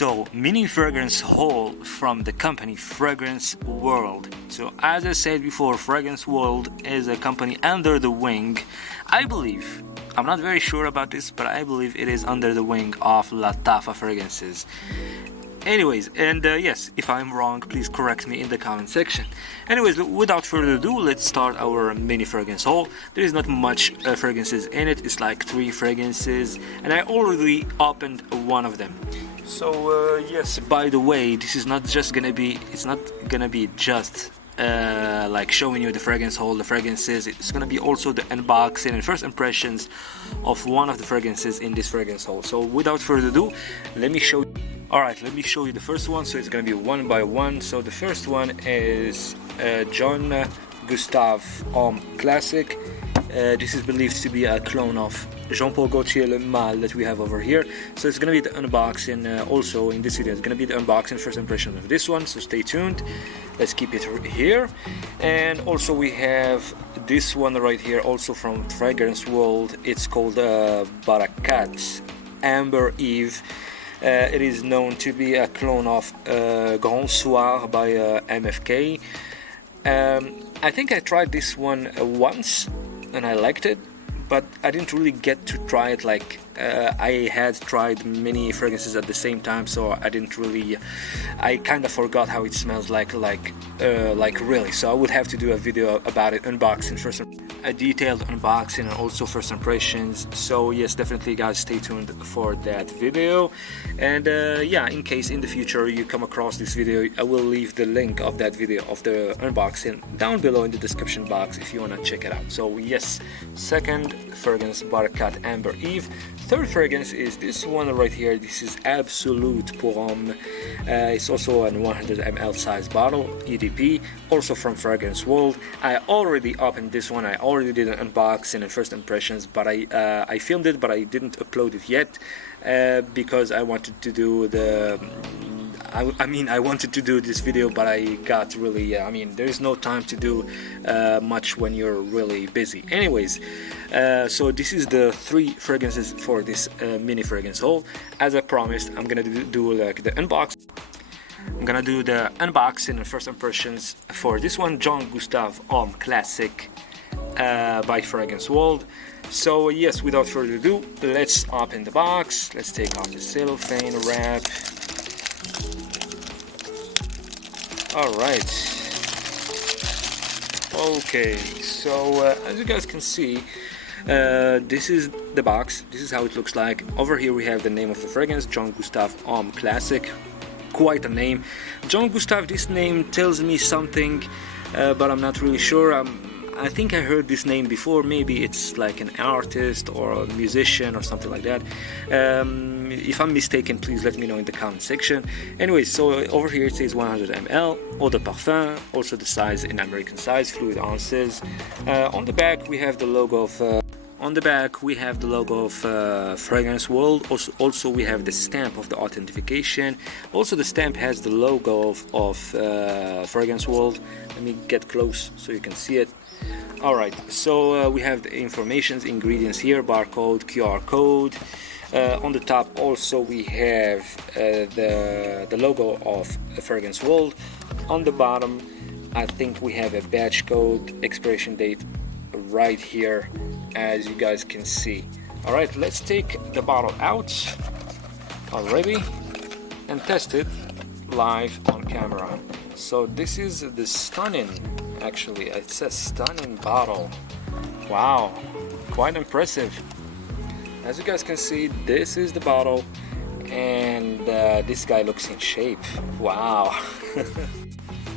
So, mini fragrance haul from the company Fragrance World. So, as I said before, Fragrance World is a company under the wing, I believe, I'm not very sure about this, but I believe it is under the wing of Lattafa fragrances. Anyways, and yes, if I'm wrong, please correct me in the comment section. Anyways, without further ado, let's start our mini fragrance haul. There is not much fragrances in it. It's like 3 fragrances, and I already opened one of them. So yes, by the way, this is not just gonna be, it's not gonna be just like showing you the fragrance haul, the fragrances. It's gonna be also the unboxing and first impressions of one of the fragrances in this fragrance haul. So without further ado, let me show you. Alright, let me show you the first one. So it's gonna be one by one. So the first one is Gustav Homme Classic. This is believed to be a clone of Jean-Paul Gaultier Le Male that we have over here. So it's gonna be the unboxing. Also in this video, it's gonna be the unboxing, first impression of this one. So stay tuned. Let's keep it here. And also we have this one right here, also from Fragrance World. It's called Barakkat Ambre Eve. It is known to be a clone of Grand Soir by MFK. I think I tried this one once and I liked it, but I didn't really get to try it. Like I had tried many fragrances at the same time, so I didn't really, I kind of forgot how it smells like really. So I would have to do a video about it, unboxing first, a detailed unboxing, and also first impressions. So yes, definitely guys, stay tuned for that video. And yeah, in case in the future you come across this video, I will leave the link of that video of the unboxing down below in the description box if you want to check it out. So yes, second fragrance, Barakkat Ambre Eve. Third fragrance is this one right here. This is Absolute Pour Homme. It's also a 100 ml size bottle, EDP, also from Fragrance World. I already opened this one. I already did an unboxing and first impressions, but I filmed it, but I didn't upload it yet because I wanted to do the I wanted to do this video, but I got really, there is no time to do much when you're really busy. Anyways, so this is the 3 fragrances for this mini fragrance haul. As I promised, I'm gonna do like the unboxing. I'm gonna do the unboxing and first impressions for this one, Jean Gustav Homme Classic by Fragrance World. So yes, without further ado, let's open the box. Let's take off the cellophane wrap. Alright, okay, so as you guys can see, this is the box. This is how it looks like. Over here we have the name of the fragrance, Jean Gustav Homme Classic. Quite a name. Jean Gustav, this name tells me something, but I'm not really sure. I think I heard this name before. Maybe it's like an artist or a musician or something like that. If I'm mistaken, please let me know in the comment section. Anyway, so over here it says 100 ml, eau de parfum, also the size in American size, fluid ounces. On the back we have the logo of Fragrance World. Also we have the stamp of the authentication. Also the stamp has the logo of Fragrance World. Let me get close so you can see it. Alright, so we have the informations, ingredients here, barcode, QR code. On the top also we have the logo of Fragrance World. On the bottom I think we have a batch code, expiration date right here, as you guys can see. Alright, let's take the bottle out already and test it live on camera. So this is the stunning, actually it's a stunning bottle. Wow, quite impressive. As you guys can see, this is the bottle, and this guy looks in shape. Wow.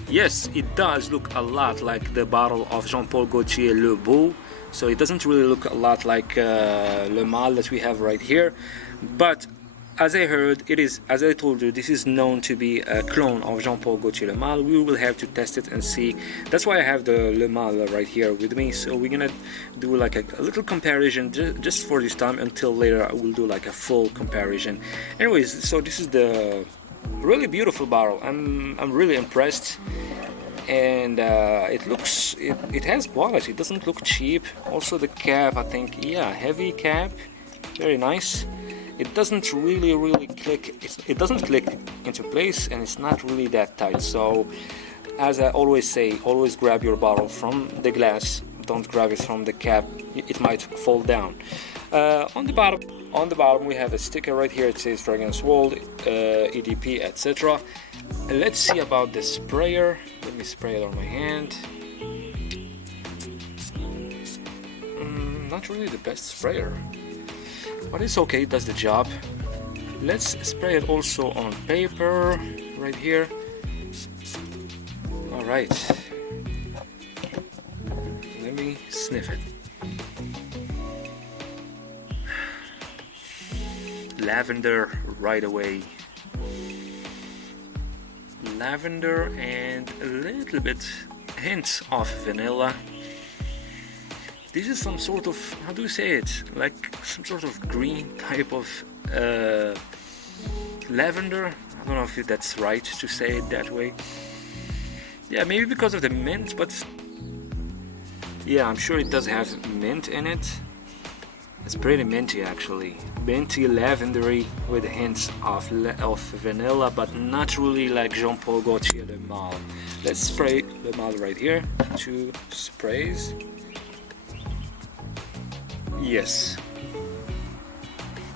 Yes, it does look a lot like the bottle of Jean-Paul Gaultier Le Beau. So it doesn't really look a lot like Le Male that we have right here, but as I heard, it is, as I told you, this is known to be a clone of Jean-Paul Gaultier Le Male. We will have to test it and see. That's why I have the Le Male right here with me. So we're gonna do like a little comparison just for this time. Until later I will do like a full comparison. Anyways, so this is the really beautiful bottle. I'm really impressed, and it has quality. It doesn't look cheap. Also the cap, I think, yeah, heavy cap, very nice. it doesn't really click. It doesn't click into place, and it's not really that tight. So as I always say, always grab your bottle from the glass, don't grab it from the cap, it might fall down. On the bottom we have a sticker right here. It says fragrance world, EDP, etc. Let's see about the sprayer. Let me spray it on my hand. Not really the best sprayer, but it's okay, it does the job. Let's spray it also on paper right here. Alright, let me sniff it. Lavender right away. Lavender and a little bit hints of vanilla. This is some sort of, how do you say it? Like some sort of green type of lavender. I don't know if that's right to say it that way. Yeah, maybe because of the mint, but yeah, I'm sure it does have mint in it. It's pretty minty actually. Minty, lavendery with hints of vanilla, but not really like Jean Paul Gaultier Le Male. Let's spray Le Male right here. 2 sprays. Yes,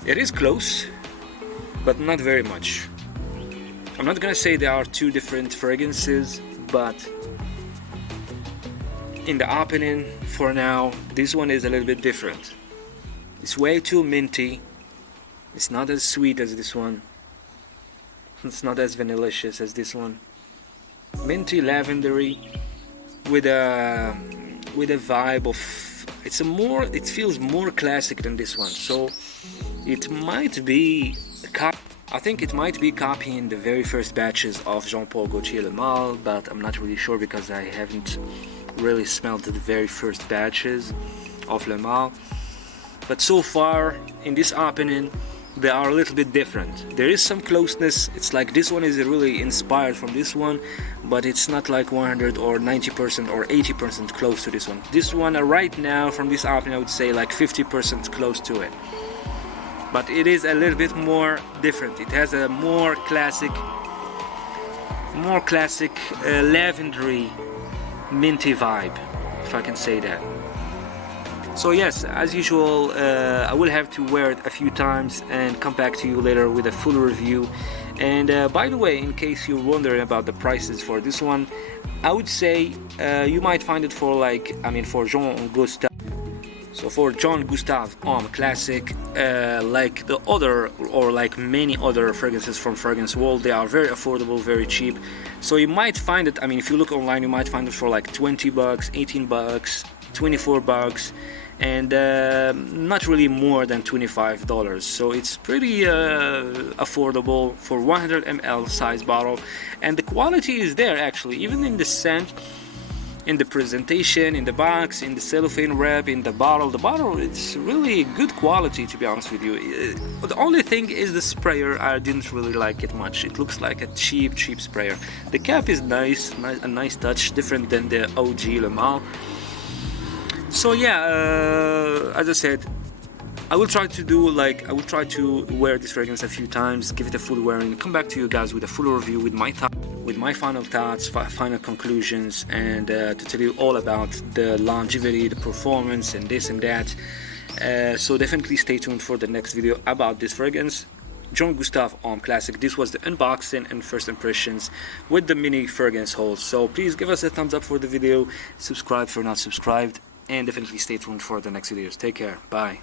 it is close, but not very much. I'm not gonna say there are 2 different fragrances, but in the opening, for now, this one is a little bit different. It's way too minty. It's not as sweet as this one. It's not as vanillicious as this one. Minty, lavendery, with a vibe of. It feels more classic than this one, so it might be I think it might be copying the very first batches of Jean Paul Gaultier Le Male, but I'm not really sure because I haven't really smelled the very first batches of Le Male. But so far in this opening they are a little bit different. There is some closeness. It's like this one is really inspired from this one, but it's not like 100 or 90% or 80% close to this one. This one right now from this opening I would say like 50% close to it. But it is a little bit more different. It has a more classic lavendery, minty vibe, if I can say that. So yes, as usual, I will have to wear it a few times and come back to you later with a full review. And by the way, in case you're wondering about the prices for this one, I would say you might find it for for Jean Gustav. So for Jean Gustav Homme Classic, like the other or like many other fragrances from Fragrance World, they are very affordable, very cheap. So you might find it, if you look online, you might find it for like 20 bucks, 18 bucks, 24 bucks, and not really more than $25. So it's pretty affordable for 100 ml size bottle, and the quality is there actually, even in the scent, in the presentation, in the box, in the cellophane wrap, in the bottle. The bottle, it's really good quality, to be honest with you. The only thing is the sprayer. I didn't really like it much. It looks like a cheap sprayer. The cap is nice, a nice touch, different than the OG Le Male. So yeah, as I said, I will try to wear this fragrance a few times, give it a full wearing, come back to you guys with a full review with my final thoughts, final conclusions, and to tell you all about the longevity, the performance, and this and that. So definitely stay tuned for the next video about this fragrance, Jean Gustav Homme Classic. This was the unboxing and first impressions with the mini fragrance haul. So please give us a thumbs up for the video, subscribe if you're not subscribed, and definitely stay tuned for the next videos. Take care. Bye.